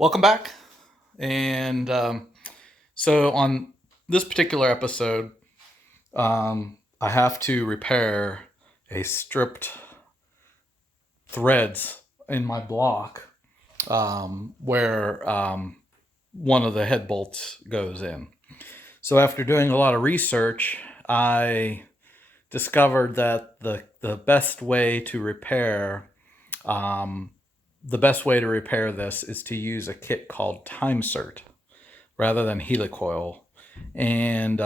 Welcome back. And so on this particular episode, I have to repair a stripped threads in my block where one of the head bolts goes in. So after doing a lot of research, I discovered that the best way to repair um, this is to use a kit called Time-Sert rather than helicoil, and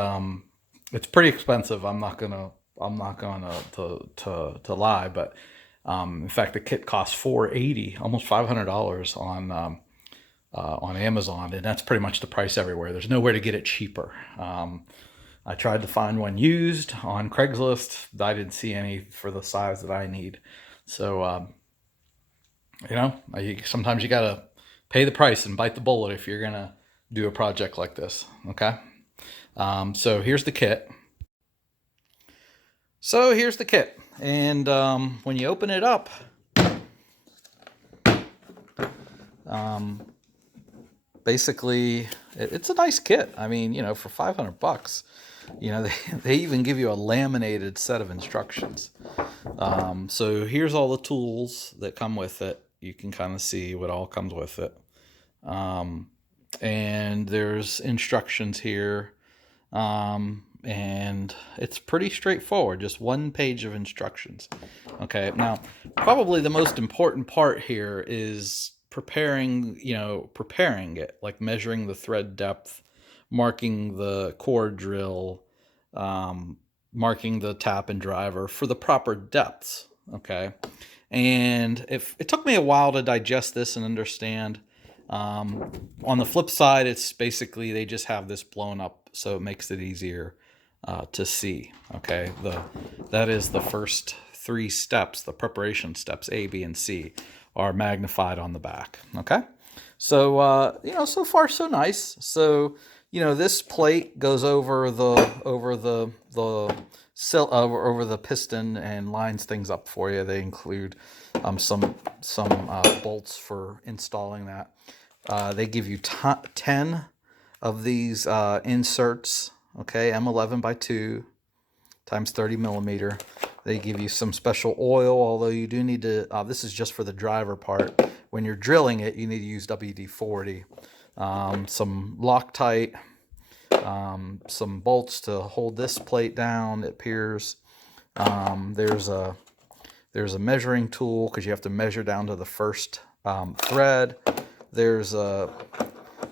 it's pretty expensive. I'm not gonna to lie, but in fact, the kit costs $480, almost $500 on Amazon, and that's pretty much the price everywhere. There's nowhere to get it cheaper. I tried to find one used on Craigslist. I didn't see any for the size that I need. So sometimes you gotta pay the price and bite the bullet if you're gonna do a project like this. Okay. So here's the kit. And when you open it up, um, basically, it's a nice kit. I mean, for $500, they even give you a laminated set of instructions. So here's all the tools that come with it. You can kind of see what all comes with it. And there's instructions here. And it's pretty straightforward, just one page of instructions. Okay, now probably the most important part here is preparing it, like measuring the thread depth, marking the core drill, marking the tap and driver for the proper depths. Okay, and if it took me a while to digest this and understand. On the flip side, it's basically they just have this blown up, so it makes it easier to see. Okay, that is the first three steps. The preparation steps A, B, and C are magnified on the back. Okay, so so far so nice. So this plate goes over the piston and lines things up for you. They include some bolts for installing that. They give you 10 of these inserts, okay, M11 by 2 times 30 millimeter. They give you some special oil, although you do need to, this is just for the driver part. When you're drilling it, you need to use WD-40. Some Loctite, some bolts to hold this plate down, it appears. There's a measuring tool because you have to measure down to the first thread. There's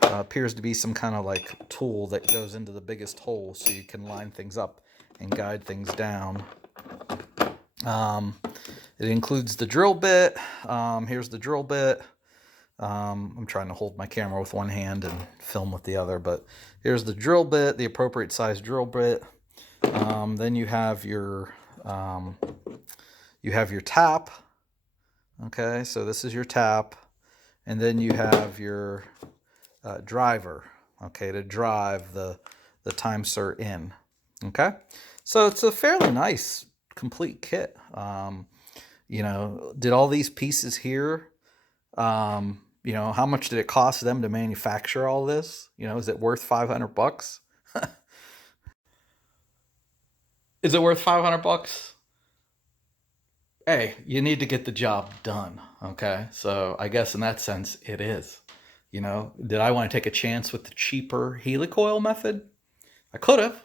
appears to be some kind of like tool that goes into the biggest hole so you can line things up and guide things down. It includes the drill bit. Here's the drill bit. I'm trying to hold my camera with one hand and film with the other, but here's the drill bit, the appropriate size drill bit. Then you have your tap. Okay, so this is your tap. And then you have your driver, okay, to drive the Time-Sert in. Okay, so it's a fairly nice complete kit. Did all these pieces here, how much did it cost them to manufacture all this? Is it worth $500? Is it worth $500? Hey, you need to get the job done. Okay, so I guess in that sense, it is. Did I want to take a chance with the cheaper helicoil method? I could have.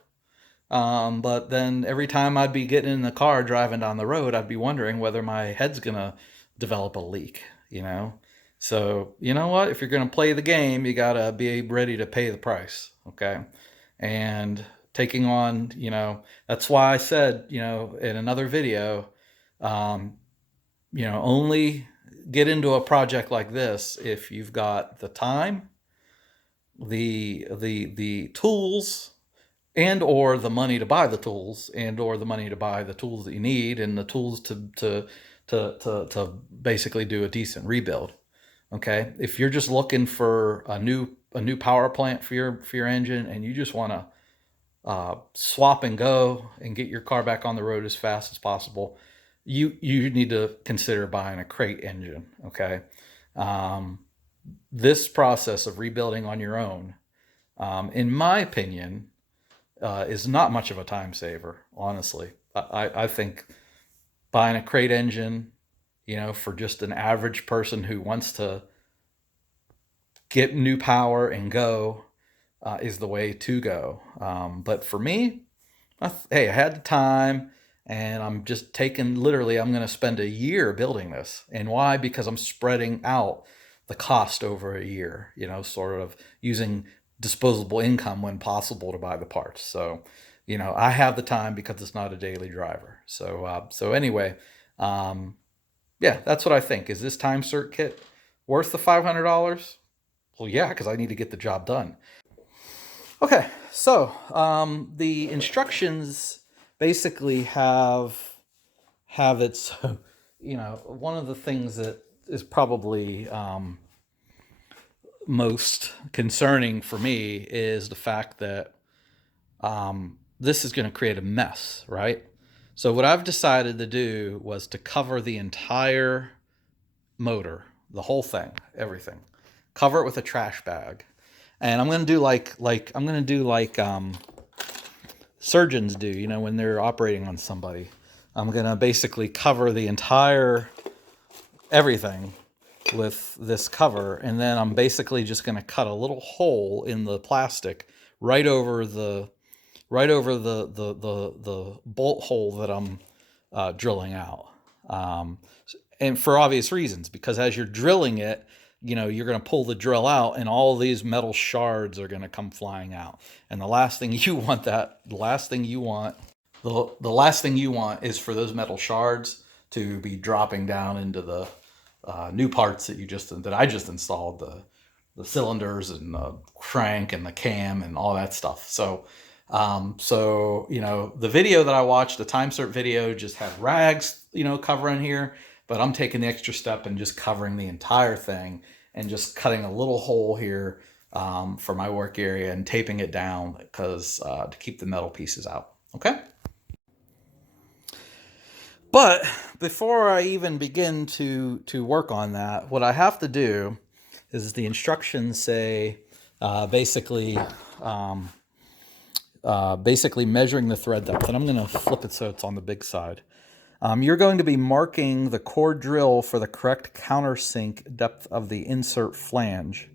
But then every time I'd be getting in the car driving down the road, I'd be wondering whether my head's gonna develop a leak. So you know what? If you're gonna play the game, you gotta be ready to pay the price. Okay, and taking on, that's why I said, in another video, um, only get into a project like this if you've got the time, the tools, and or the money to buy the tools, and or the money to buy the tools that you need, and the tools to basically do a decent rebuild. Okay, if you're just looking for a new power plant for your engine, and you just want to swap and go and get your car back on the road as fast as possible, you need to consider buying a crate engine. Okay, this process of rebuilding on your own, in my opinion, is not much of a time saver, honestly. I think buying a crate engine, for just an average person who wants to get new power and go, is the way to go. But for me, hey, I had the time, and I'm just taking, literally, I'm going to spend a year building this. And why? Because I'm spreading out the cost over a year, sort of using disposable income when possible to buy the parts. So, I have the time because it's not a daily driver. So anyway, um, yeah, that's what I think. Is this Time-Sert kit worth the $500? Well, yeah, because I need to get the job done. Okay, so the instructions basically have its, one of the things that is probably most concerning for me is the fact that this is going to create a mess, right? So what I've decided to do was to cover the entire motor, the whole thing, everything, cover it with a trash bag, and I'm going to do like surgeons do, when they're operating on somebody. I'm going to basically cover the entire everything with this cover, and then I'm basically just going to cut a little hole in the plastic right over the the bolt hole that I'm drilling out. And for obvious reasons, because as you're drilling it, you're going to pull the drill out, and all these metal shards are going to come flying out. And the last thing you want the last thing you want is for those metal shards to be dropping down into the new parts that I just installed, the cylinders and the crank and the cam and all that stuff. So the video that I watched, the Time-Sert video, just had rags, covering here, but I'm taking the extra step and just covering the entire thing and just cutting a little hole here for my work area and taping it down because to keep the metal pieces out. Okay. But before I even begin to work on that, what I have to do is the instructions say basically measuring the thread depth. And I'm going to flip it so it's on the big side. You're going to be marking the core drill for the correct countersink depth of the insert flange.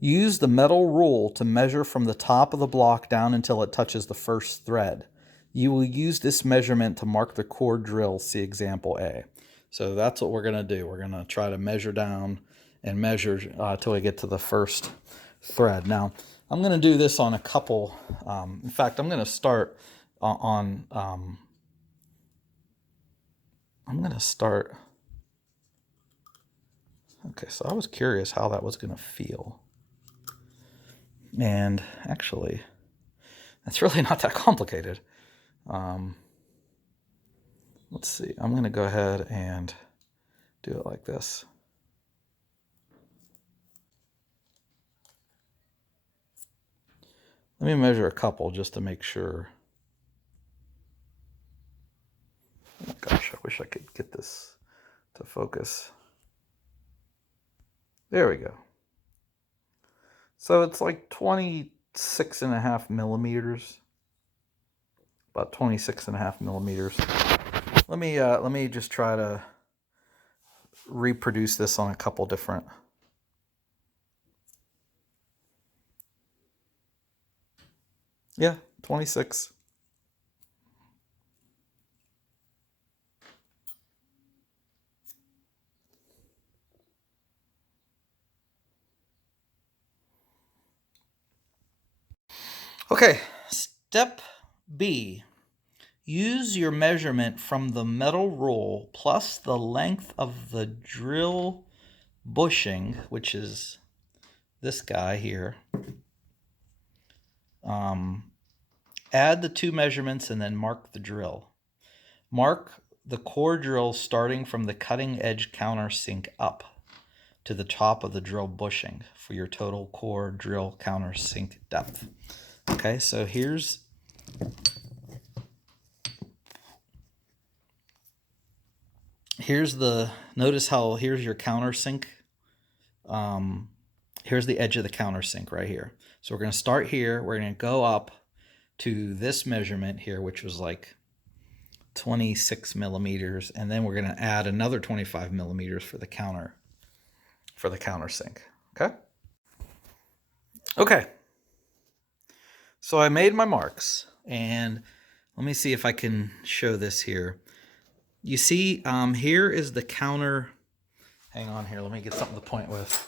Use the metal rule to measure from the top of the block down until it touches the first thread. You will use this measurement to mark the core drill. See example A. So that's what we're going to do. We're going to try to measure down and measure till we get to the first thread. Now, I'm going to do this on a couple. In fact, I'm going to start on. I'm going to start. Okay, so I was curious how that was going to feel. And actually, that's really not that complicated. Let's see. I'm going to go ahead and do it like this. Let me measure a couple just to make sure. Oh gosh, I wish I could get this to focus. There we go. So it's like 26.5 millimeters. About 26.5 millimeters. Let me just try to reproduce this on a couple different. Yeah, 26. Okay, step B. Use your measurement from the metal rule plus the length of the drill bushing, which is this guy here. Add the two measurements and then mark the drill. Mark the core drill starting from the cutting edge countersink up to the top of the drill bushing for your total core drill countersink depth. Okay, so here's notice how here's your countersink here's the edge of the countersink right here. So we're going to start here. We're going to go up to this measurement here, which was like 26 millimeters, and then we're going to add another 25 millimeters for the countersink. Okay. Okay. So I made my marks, and let me see if I can show this here. You see, here is the counter. Hang on here. Let me get something to point with.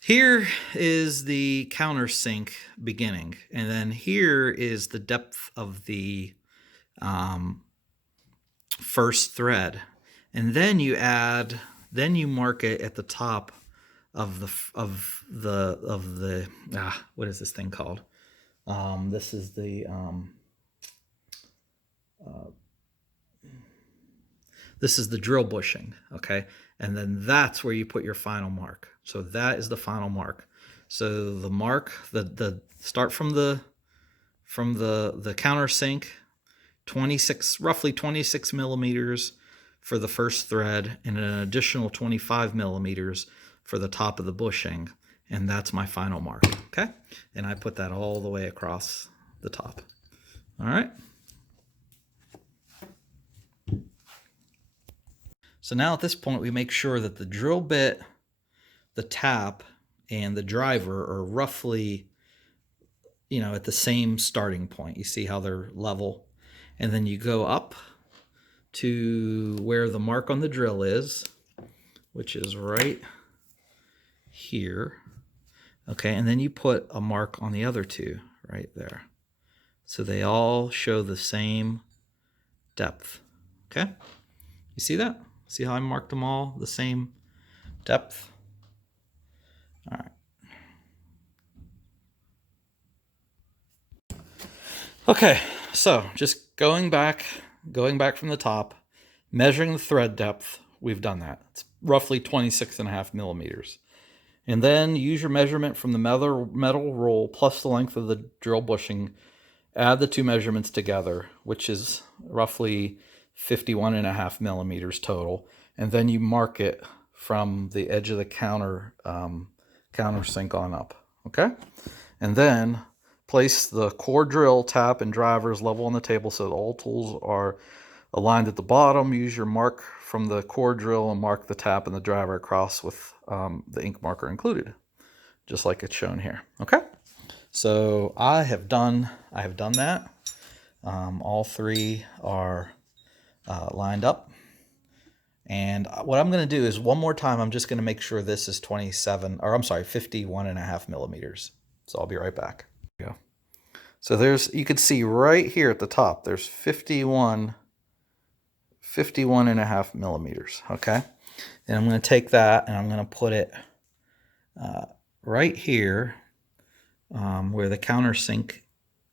Here is the countersink beginning, and then here is the depth of the first thread, and then you mark it at the top of the what is this thing called? This is the this is the drill bushing, okay? And then that's where you put your final mark. So that is the final mark. So the mark, the start from the countersink, roughly 26 millimeters for the first thread, and an additional 25 millimeters for the top of the bushing, and that's my final mark, okay? And I put that all the way across the top. All right. So now at this point, we make sure that the drill bit, the tap, and the driver are roughly, at the same starting point. You see how they're level? And then you go up to where the mark on the drill is, which is right here. Okay, and then you put a mark on the other two right there. So they all show the same depth. Okay? You see that? See how I marked them all the same depth? All right. Okay, so just going back from the top, measuring the thread depth, we've done that. It's roughly 26.5 millimeters. And then use your measurement from the metal roll plus the length of the drill bushing. Add the two measurements together, which is roughly 51.5 millimeters total. And then you mark it from the edge of the countersink on up. Okay? And then place the core drill, tap, and drivers level on the table so that all tools are aligned at the bottom. Use your mark from the core drill and mark the tap and the driver across with the ink marker included, just like it's shown here. Okay, so I have done that. All three are lined up, and what I'm going to do is one more time. I'm just going to make sure this is 51.5 millimeters. So I'll be right back. There you go. So you can see right here at the top, there's 51.5 millimeters, okay? And I'm going to take that and I'm going to put it right here where the countersink,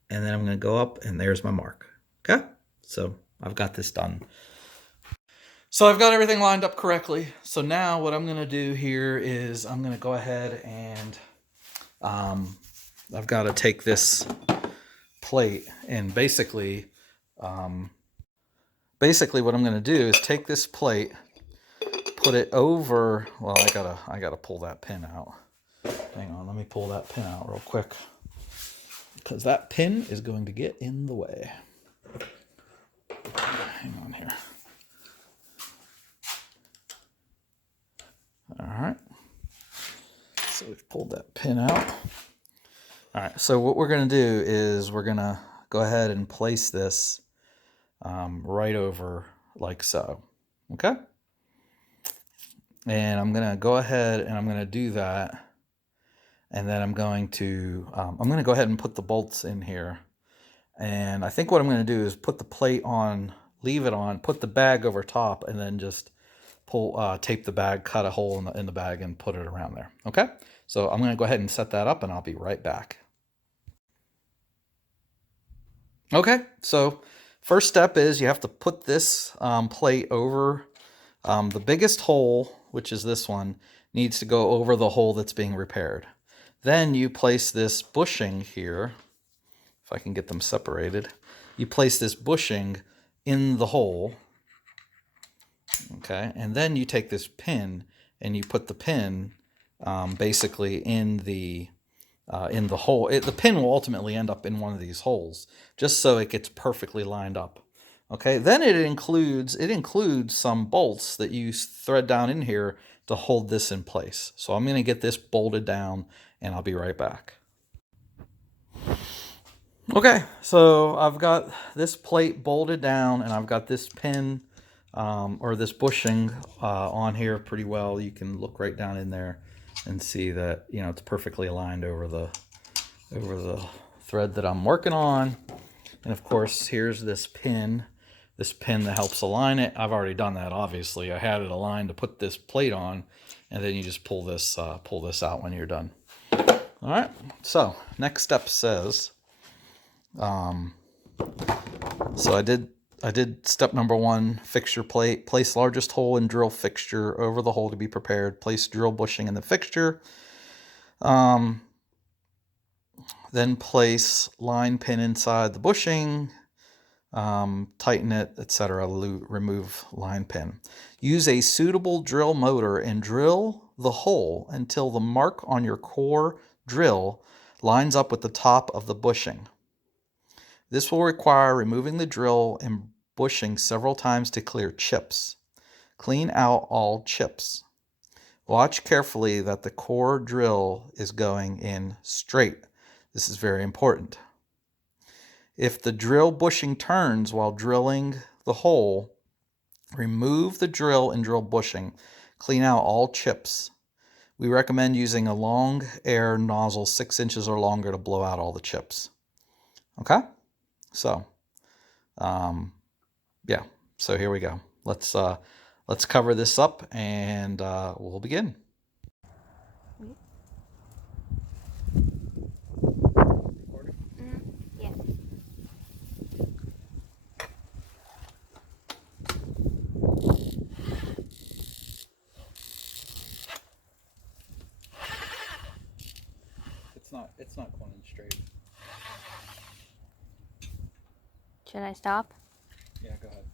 and then I'm going to go up and there's my mark, okay? So I've got this done. So I've got everything lined up correctly. So now what I'm going to do here is I'm going to go ahead and I've got to take this plate and basically what I'm going to do is take this plate, put it over, well, I gotta pull that pin out. Hang on, let me pull that pin out real quick, because that pin is going to get in the way. Hang on here. All right, so we've pulled that pin out. All right, so what we're going to do is we're going to go ahead and place this right over like so, okay? And I'm going to go ahead and I'm going to do that. And then I'm going to go ahead and put the bolts in here. And I think what I'm going to do is put the plate on, leave it on, put the bag over top, and then just tape the bag, cut a hole in the bag and put it around there, okay? So I'm going to go ahead and set that up and I'll be right back. Okay, so first step is you have to put this plate over the biggest hole, which is this one, needs to go over the hole that's being repaired. Then you place this bushing here, if I can get them separated. You place this bushing in the hole, Okay, and then you take this pin and you put the pin basically in the hole. The pin will ultimately end up in one of these holes, just so it gets perfectly lined up. Okay, then it includes some bolts that you thread down in here to hold this in place. So I'm going to get this bolted down, and I'll be right back. Okay, so I've got this plate bolted down, and I've got this pin or this bushing on here pretty well. You can look right down in there and see that, you know, it's perfectly aligned over the thread that I'm working on. And of course, here's this pin that helps align it. I've already done that, obviously. I had it aligned to put this plate on, and then you just pull this out when you're done. All right, so next step says, so I did step number 1, fixture plate. Place largest hole in drill fixture over the hole to be prepared. Place drill bushing in the fixture. Then place line pin inside the bushing. Tighten it, etc. Remove line pin. Use a suitable drill motor and drill the hole until the mark on your core drill lines up with the top of the bushing. This will require removing the drill and bushing several times to clear chips. Clean out all chips. Watch carefully that the core drill is going in straight. This is very important. If the drill bushing turns while drilling the hole, remove the drill and drill bushing. Clean out all chips. We recommend using a long air nozzle 6 inches or longer to blow out all the chips. Okay? So, yeah. So here we go. Let's cover this up, and we'll begin. Yeah. It's not going in straight. Should I stop? Yeah, go ahead.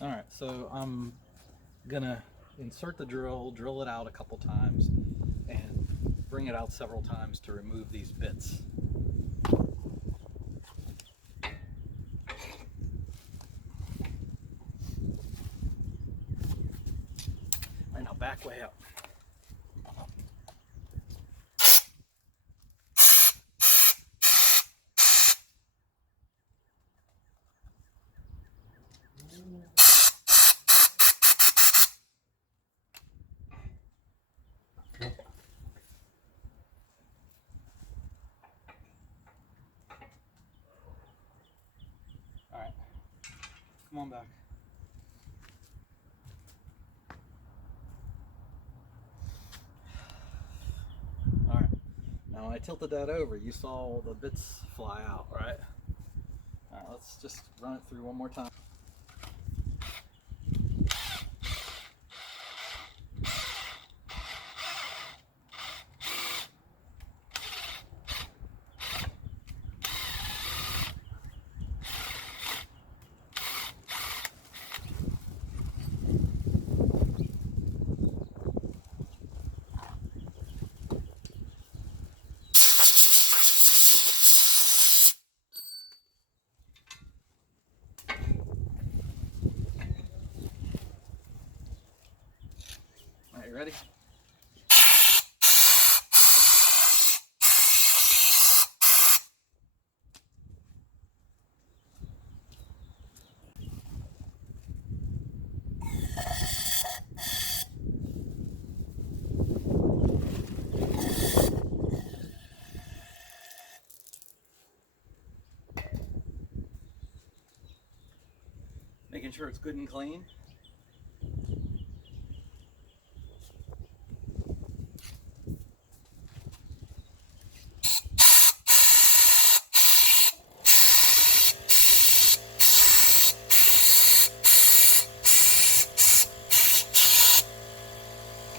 All right, so I'm gonna insert the drill it out a couple times, and bring it out several times to remove these bits. All right, now back way up. All right, come on back. All right, now when I tilted that over, you saw all the bits fly out, right? All right, let's just run it through one more time. All right, you ready? Making sure it's good and clean.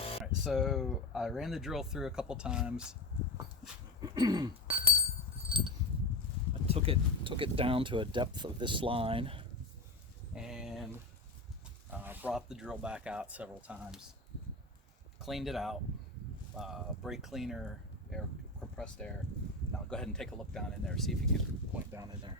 All right, so I ran the drill through a couple times. I took it down to a depth of this line and brought the drill back out several times. Cleaned it out, brake cleaner, air, compressed air. Now go ahead and take a look down in there, see if you can point down in there.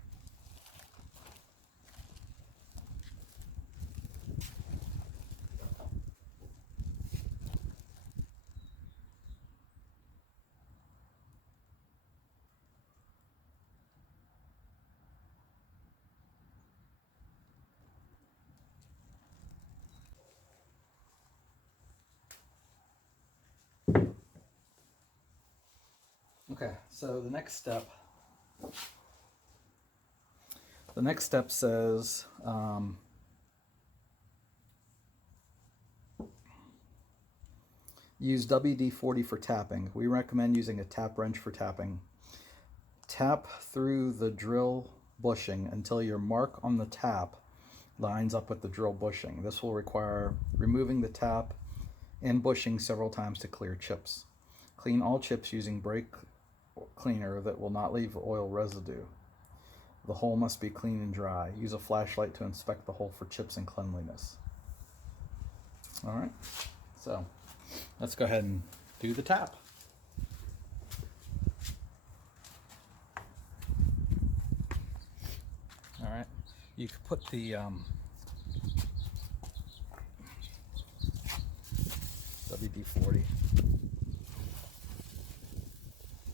Okay, so the next step says use WD-40 for tapping. We recommend using a tap wrench for tapping. Tap through the drill bushing until your mark on the tap lines up with the drill bushing. This will require removing the tap and bushing several times to clear chips. Clean all chips using brake cleaner that will not leave oil residue. The hole must be clean and dry. Use a flashlight to inspect the hole for chips and cleanliness. All right, so let's go ahead and do the tap. All right, you could put the WD-40.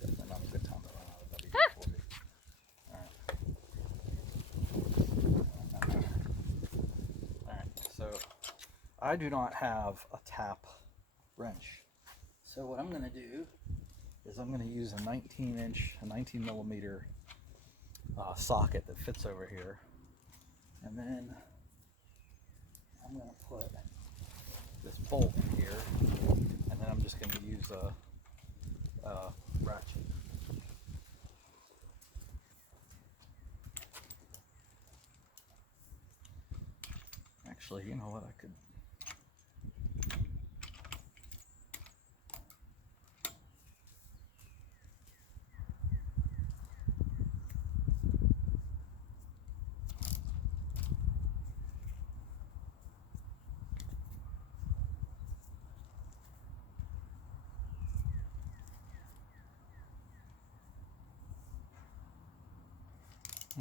Definitely not a good time to run out of WD-40. All right, so I do not have a tap wrench. So what I'm going to do is I'm going to use a 19 millimeter socket that fits over here. And then I'm going to put this bolt in here. And then I'm just going to use a ratchet. Actually, you know what, I could.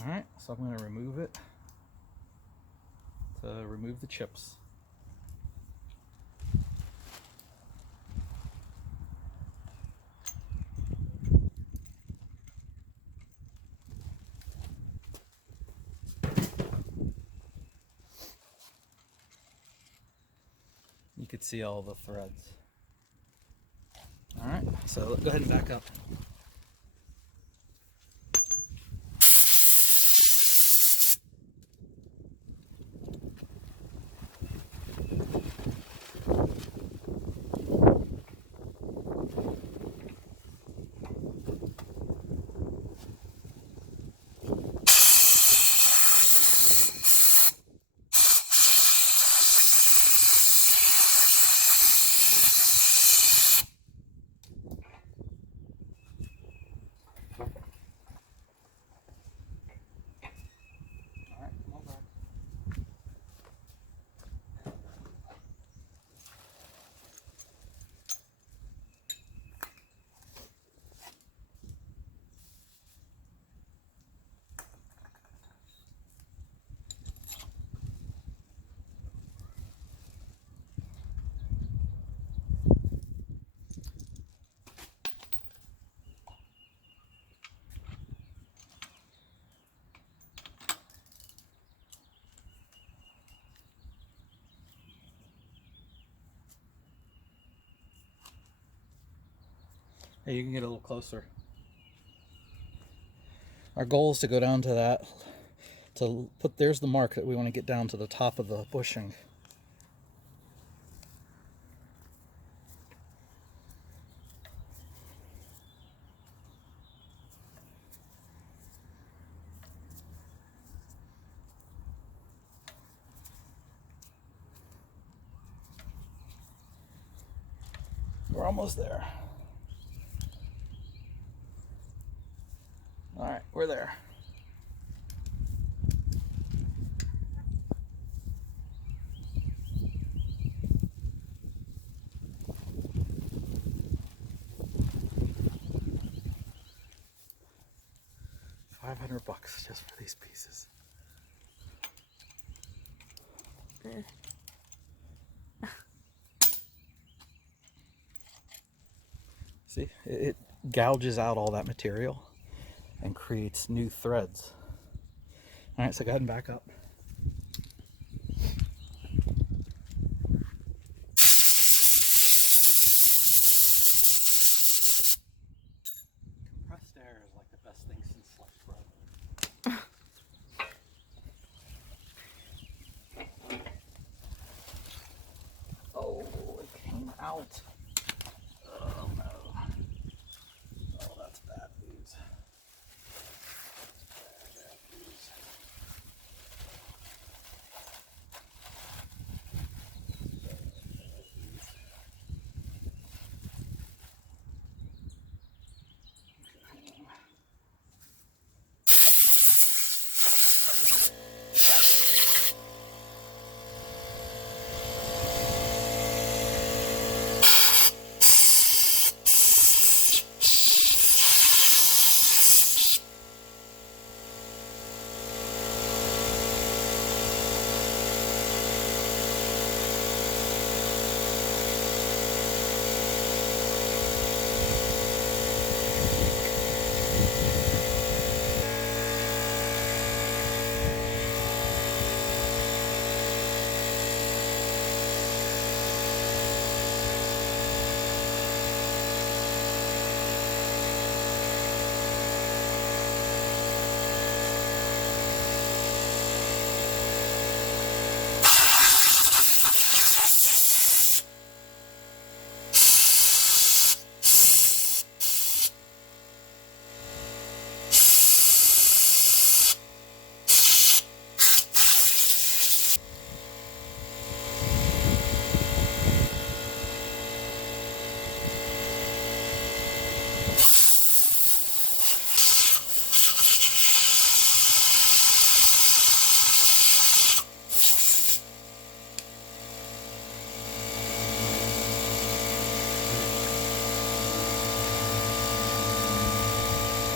All right, so I'm going to remove it to remove the chips. You could see all the threads. All right, so go ahead and back up. Hey, you can get a little closer. Our goal is to go down to that, there's the mark that we want to get down to the top of the bushing. We're almost there. All right, we're there. $500 just for these pieces. See, it gouges out all that material and creates new threads. All right, so go ahead and back up. Compressed air is like the best thing since sliced bread. Oh, it came out. Oh no. Oh, that's bad news. Bad news.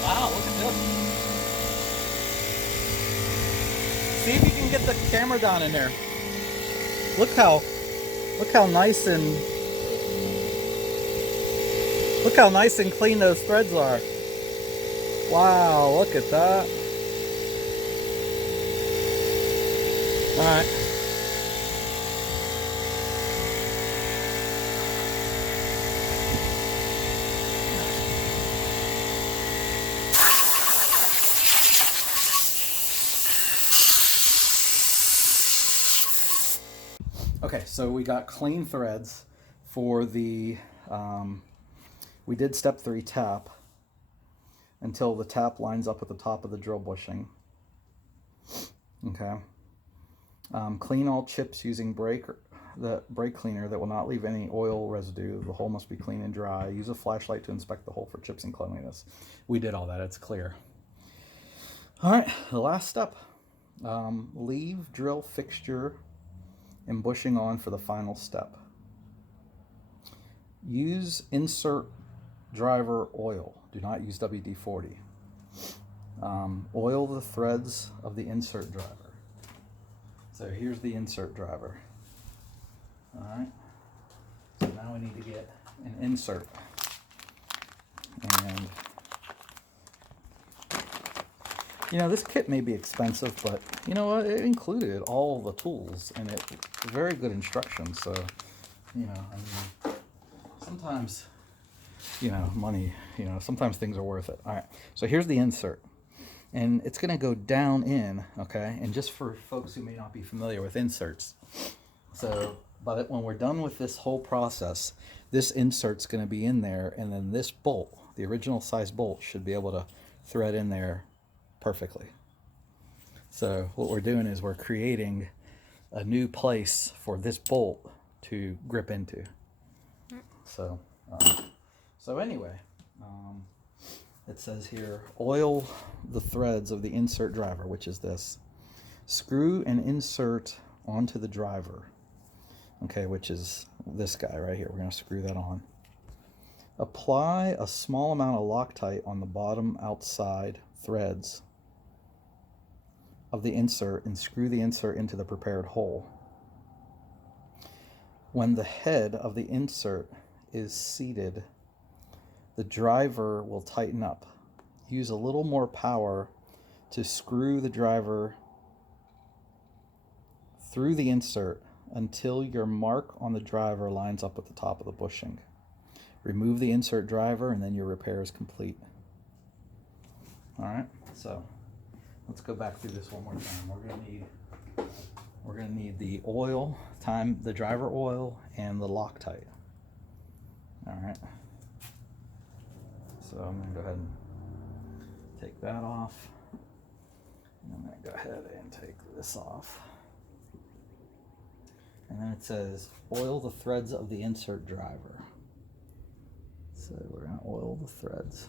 Wow, look at this. See if you can get the camera down in there. Look how nice and clean those threads are. Wow, look at that. All right. Okay, so we got clean threads for the, we did step 3 tap until the tap lines up at the top of the drill bushing. Okay. Clean all chips using the brake cleaner that will not leave any oil residue. The hole must be clean and dry. Use a flashlight to inspect the hole for chips and cleanliness. We did all that, it's clear. All right, the last step. Leave drill fixture and bushing on for the final step. Use insert driver oil. Do not use WD-40. Oil the threads of the insert driver. So here's the insert driver. All right. So now we need to get an insert. And you know, this kit may be expensive, but you know what? It included all the tools and it very good instructions. So, you know, I mean, sometimes, you know, money, you know, sometimes things are worth it. All right. So here's the insert. And it's going to go down in, okay? And just for folks who may not be familiar with inserts. So when we're done with this whole process, this insert's going to be in there, and then this bolt, the original size bolt, should be able to thread in there perfectly. So what we're doing is we're creating a new place for this bolt to grip into. So So anyway, it says here, oil the threads of the insert driver, which is this. Screw and insert onto the driver, okay, which is this guy right here. We're going to screw that on. Apply a small amount of Loctite on the bottom outside threads of the insert and screw the insert into the prepared hole. When the head of the insert is seated, the driver will tighten up. Use a little more power to screw the driver through the insert until your mark on the driver lines up at the top of the bushing. Remove the insert driver and then your repair is complete. All right, so let's go back through this one more time. We're gonna need the oil, the driver oil, and the Loctite. All right. So I'm gonna go ahead and take that off. And I'm gonna go ahead and take this off. And then it says, oil the threads of the insert driver. So we're gonna oil the threads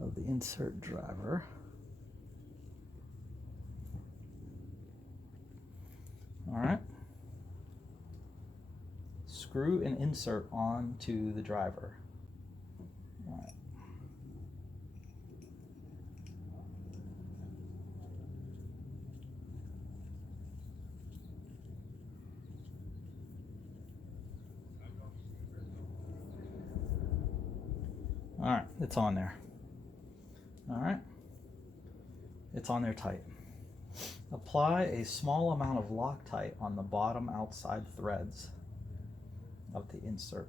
of the insert driver. All right. Screw and insert onto the driver. All right. All right, it's on there. All right, it's on there tight. Apply a small amount of Loctite on the bottom outside threads of the insert.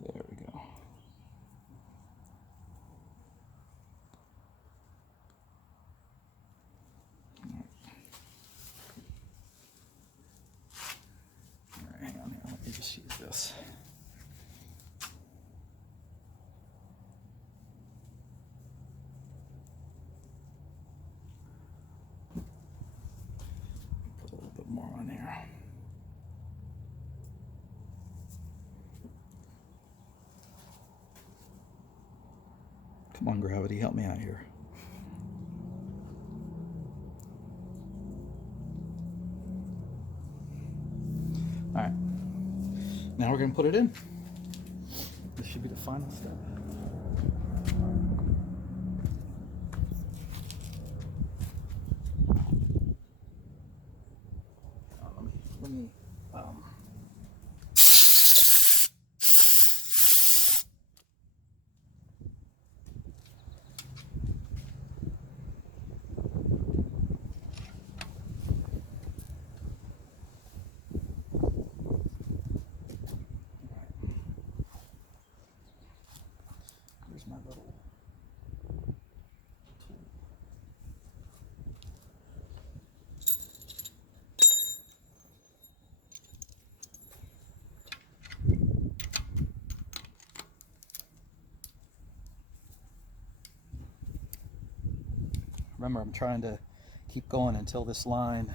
There we go. All right, hang on here. Let me just use this. Put a little bit more on there. Come on, gravity, help me out here. All right, now we're gonna put it in. This should be the final step. Let me Here's my little tool. Remember, I'm trying to keep going until this line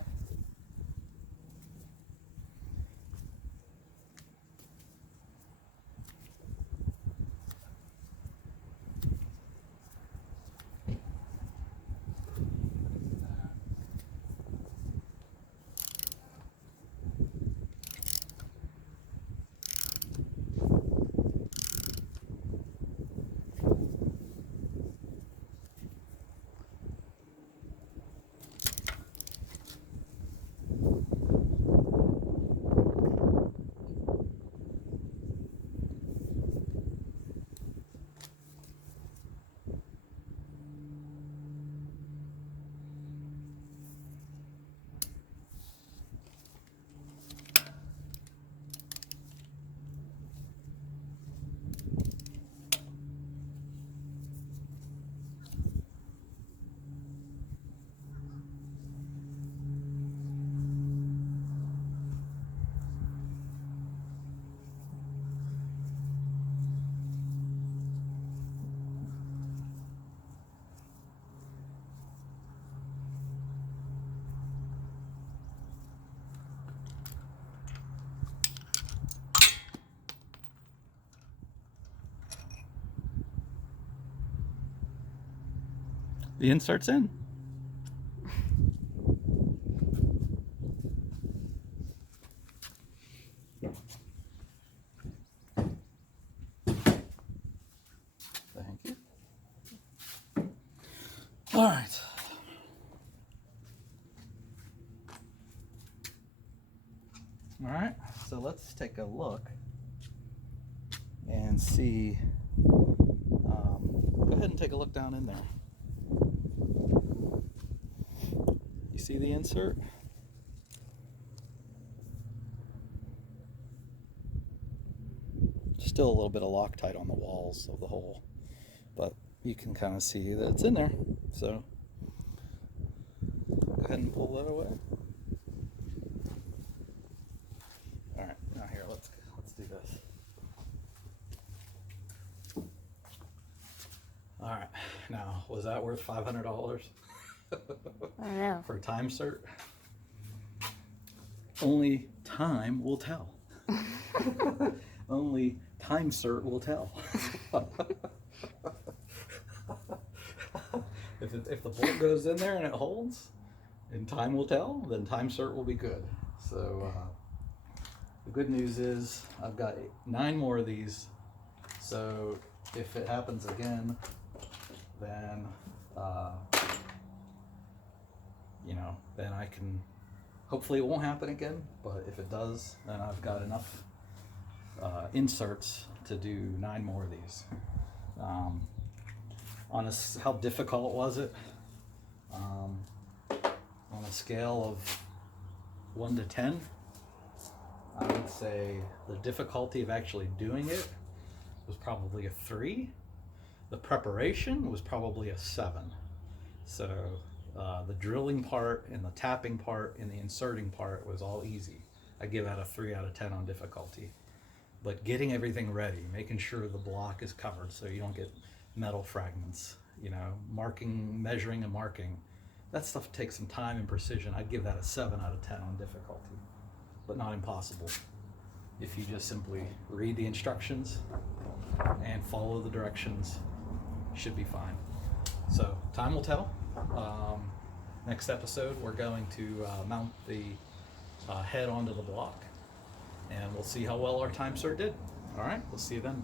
The insert's in. Thank you. All right. All right, so let's take a look and see. Go ahead and take a look down in there. You see the insert? Still a little bit of Loctite on the walls of the hole, but you can kind of see that it's in there. So go ahead and pull that away. All right, now here, let's do this. All right, now was that worth $500? I don't know. For Time-Sert? Only time will tell. Only Time-Sert will tell. If the bolt goes in there and it holds, and time will tell, then Time-Sert will be good. So the good news is I've got 9 more of these. So if it happens again, then then I can. Hopefully it won't happen again. But if it does, then I've got enough inserts to do 9 more of these. How difficult was it? On a scale of 1 to 10, I would say the difficulty of actually doing it was probably a 3. The preparation was probably a 7. So the drilling part and the tapping part and the inserting part was all easy. I give that a 3 out of 10 on difficulty. But getting everything ready, making sure the block is covered so you don't get metal fragments, measuring and marking, that stuff takes some time and precision. I'd give that a 7 out of 10 on difficulty, but not impossible if you just simply read the instructions and follow the directions. Should be fine. So time will tell. Next episode, we're going to mount the head onto the block, and we'll see how well our Time-Sert did. All right, we'll see you then.